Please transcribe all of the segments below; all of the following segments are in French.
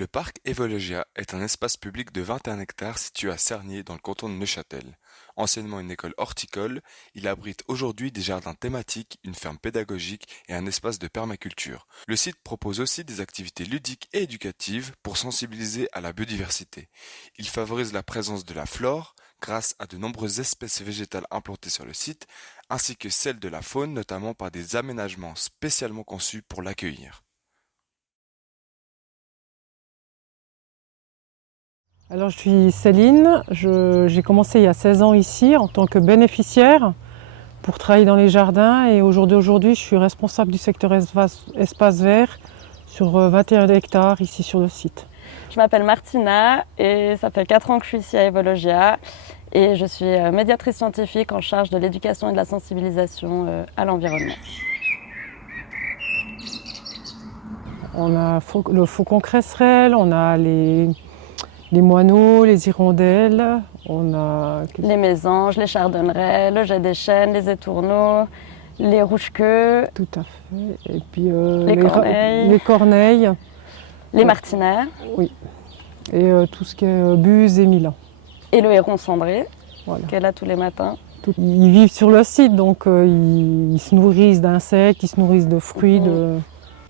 Le parc Evologia est un espace public de 21 hectares situé à Cernier dans le canton de Neuchâtel. Anciennement une école horticole, il abrite aujourd'hui des jardins thématiques, une ferme pédagogique et un espace de permaculture. Le site propose aussi des activités ludiques et éducatives pour sensibiliser à la biodiversité. Il favorise la présence de la flore grâce à de nombreuses espèces végétales implantées sur le site, ainsi que celle de la faune, notamment par des aménagements spécialement conçus pour l'accueillir. Alors, je suis Céline, j'ai commencé il y a 16 ans ici en tant que bénéficiaire pour travailler dans les jardins et aujourd'hui, je suis responsable du secteur espace vert sur 21 hectares ici sur le site. Je m'appelle Martina et ça fait 4 ans que je suis ici à Evologia et je suis médiatrice scientifique en charge de l'éducation et de la sensibilisation à l'environnement. On a le faucon cresserelle, on a les moineaux, les hirondelles, on a les mésanges, les chardonnerets, le jet des chênes, les étourneaux, les rouge-queues. Tout à fait. Et puis les corneilles. Les martinets. Oui. Et tout ce qui est buse et milan. Et le héron cendré, voilà. Qui est là tous les matins. Ils vivent sur le site, donc ils se nourrissent d'insectes, ils se nourrissent de fruits.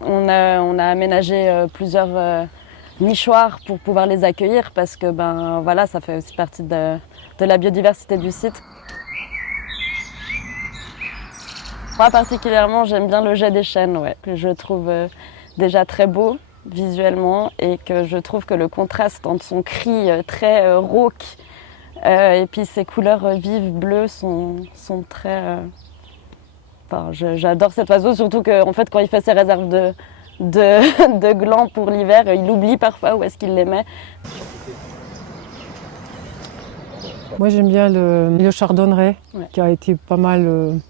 On a aménagé plusieurs nichoirs pour pouvoir les accueillir parce que voilà, ça fait aussi partie de la biodiversité du site. Moi particulièrement, j'aime bien le jet des chênes, que je trouve déjà très beau visuellement et que je trouve que le contraste entre son cri très rauque et puis ses couleurs vives bleues sont très... j'adore cet oiseau, surtout qu'en fait, quand il fait ses réserves de glands pour l'hiver, il oublie parfois où est-ce qu'il les met. Moi, j'aime bien le chardonneret, qui a été pas mal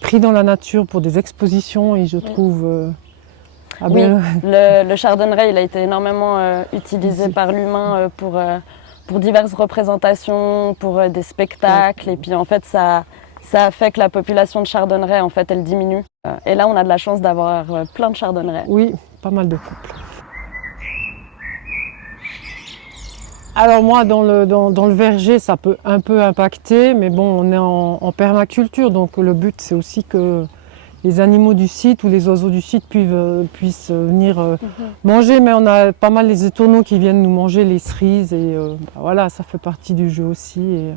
pris dans la nature pour des expositions et je trouve... le chardonneret, il a été énormément utilisé par l'humain pour diverses représentations, pour des spectacles, et puis en fait, ça a fait que la population de chardonnerets, en fait, elle diminue. Et là, on a de la chance d'avoir plein de chardonnerets. Oui, pas mal de couples. Alors moi, dans le verger, ça peut un peu impacter, mais bon, on est en permaculture, donc le but, c'est aussi que les animaux du site ou les oiseaux du site puissent venir manger, mais on a pas mal les étourneaux qui viennent nous manger les cerises, et voilà, ça fait partie du jeu aussi. Et,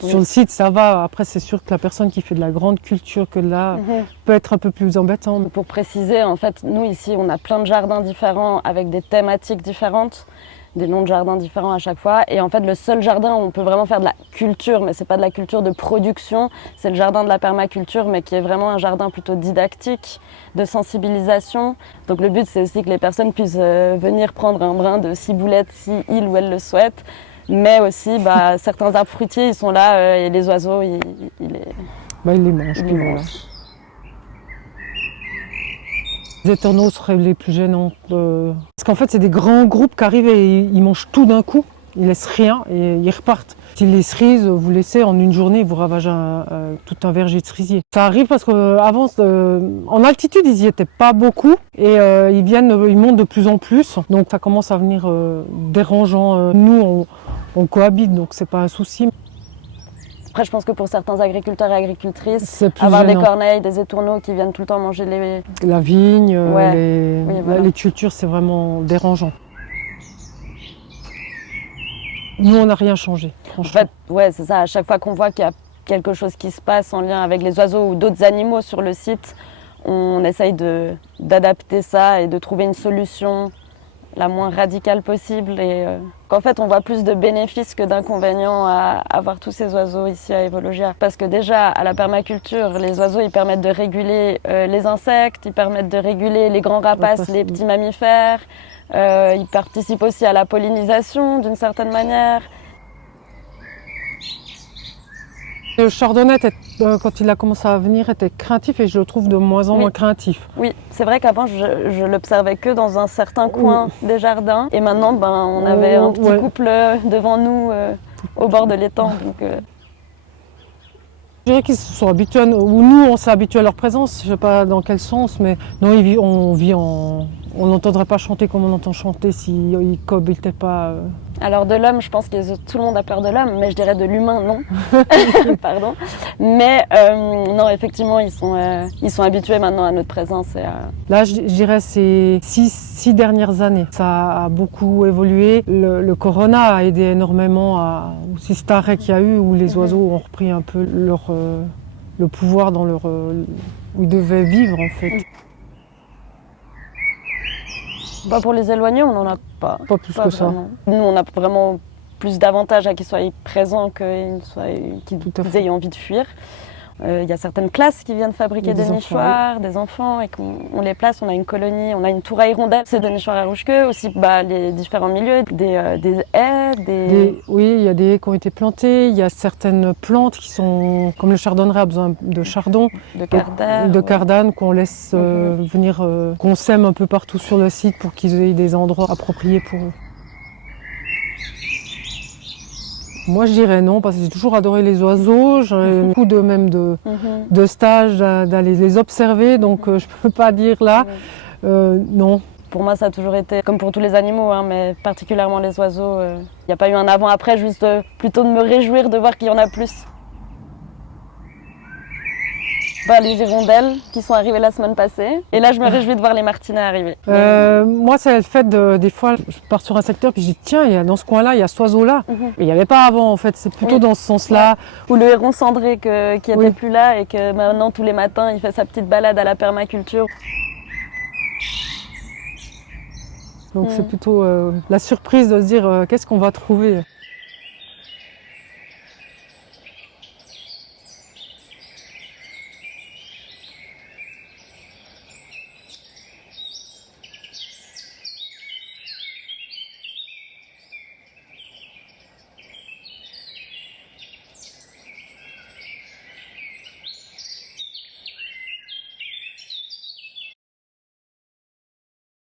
sur le site, ça va. Après, c'est sûr que la personne qui fait de la grande culture que là peut être un peu plus embêtante. Pour préciser, en fait, nous ici, on a plein de jardins différents avec des thématiques différentes, des noms de jardins différents à chaque fois. Et en fait, le seul jardin où on peut vraiment faire de la culture, mais c'est pas de la culture de production, c'est le jardin de la permaculture, mais qui est vraiment un jardin plutôt didactique, de sensibilisation. Donc le but, c'est aussi que les personnes puissent venir prendre un brin de ciboulette si ils ou elles le souhaitent. Mais aussi, certains arbres fruitiers, ils sont là et les oiseaux, ils les mangent. Les étourneaux seraient les plus gênants. Parce qu'en fait, c'est des grands groupes qui arrivent et ils mangent tout d'un coup. Ils laissent rien et ils repartent. Si les cerises, vous laissez en une journée, vous ravagez tout un verger de cerisier. Ça arrive parce qu'avant, en altitude, ils n'y étaient pas beaucoup et ils montent de plus en plus. Donc ça commence à venir dérangeant. Nous, on cohabite, donc c'est pas un souci. Après, je pense que pour certains agriculteurs et agricultrices, avoir des corneilles, des étourneaux qui viennent tout le temps manger la vigne, les cultures, c'est vraiment dérangeant. Nous, on n'a rien changé, franchement. En fait, c'est ça. À chaque fois qu'on voit qu'il y a quelque chose qui se passe en lien avec les oiseaux ou d'autres animaux sur le site, on essaye d'adapter ça et de trouver une solution la moins radicale possible et qu'en fait on voit plus de bénéfices que d'inconvénients à avoir tous ces oiseaux ici à Evologia. Parce que déjà à la permaculture, les oiseaux ils permettent de réguler les insectes, ils permettent de réguler les grands rapaces, les petits mammifères, ils participent aussi à la pollinisation d'une certaine manière. Le chardonnay, quand il a commencé à venir, était craintif et je le trouve de moins en moins craintif. Oui, c'est vrai qu'avant, je l'observais que dans un certain coin des jardins. Et maintenant, on avait un petit couple devant nous au bord de l'étang. Donc, Je dirais qu'ils se sont habitués, ou nous on s'est habitués à leur présence, je ne sais pas dans quel sens, mais non, on n'entendrait pas chanter comme on entend chanter s'ils ne cohabitaient pas. Alors de l'homme, je pense que tout le monde a peur de l'homme, mais je dirais de l'humain, non. Pardon. Mais non, effectivement, ils sont habitués maintenant à notre présence. Là, je dirais ces 6 dernières années. Ça a beaucoup évolué. Le corona a aidé énormément aussi cet arrêt qu'il y a eu où les oiseaux ont repris un peu le pouvoir dans où ils devaient vivre en fait. Bah pour les éloigner, on n'en a pas. Pas plus que ça. Nous, on a vraiment plus d'avantages à qu'ils soient présents qu'ils aient envie de fuir. Il y a certaines classes qui viennent fabriquer des nichoirs, des enfants, et qu'on les place. On a une colonie, on a une tour à hirondelles, c'est des nichoirs à rouge-queue, aussi les différents milieux, des haies. Oui, il y a des haies qui ont été plantées, il y a certaines plantes qui sont, comme le chardonneret a besoin de chardon, de cardane qu'on laisse venir, qu'on sème un peu partout sur le site pour qu'ils aient des endroits appropriés pour eux. Moi, je dirais non, parce que j'ai toujours adoré les oiseaux. J'ai beaucoup de stages d'aller les observer, donc je ne peux pas dire là. Non. Pour moi, ça a toujours été, comme pour tous les animaux, hein, mais particulièrement les oiseaux. Il n'y a pas eu un avant-après, juste plutôt de me réjouir de voir qu'il y en a plus. Les hirondelles qui sont arrivées la semaine passée. Et là, je me réjouis de voir les martinets arriver. Moi, c'est le fait des fois, je pars sur un secteur puis je dis tiens, dans ce coin-là, il y a cet oiseau-là. Il n'y avait pas avant, en fait. C'est plutôt dans ce sens-là. Ouais. Ou le héron cendré qui n'était plus là et que maintenant, tous les matins, il fait sa petite balade à la permaculture. Donc c'est plutôt la surprise de se dire qu'est-ce qu'on va trouver.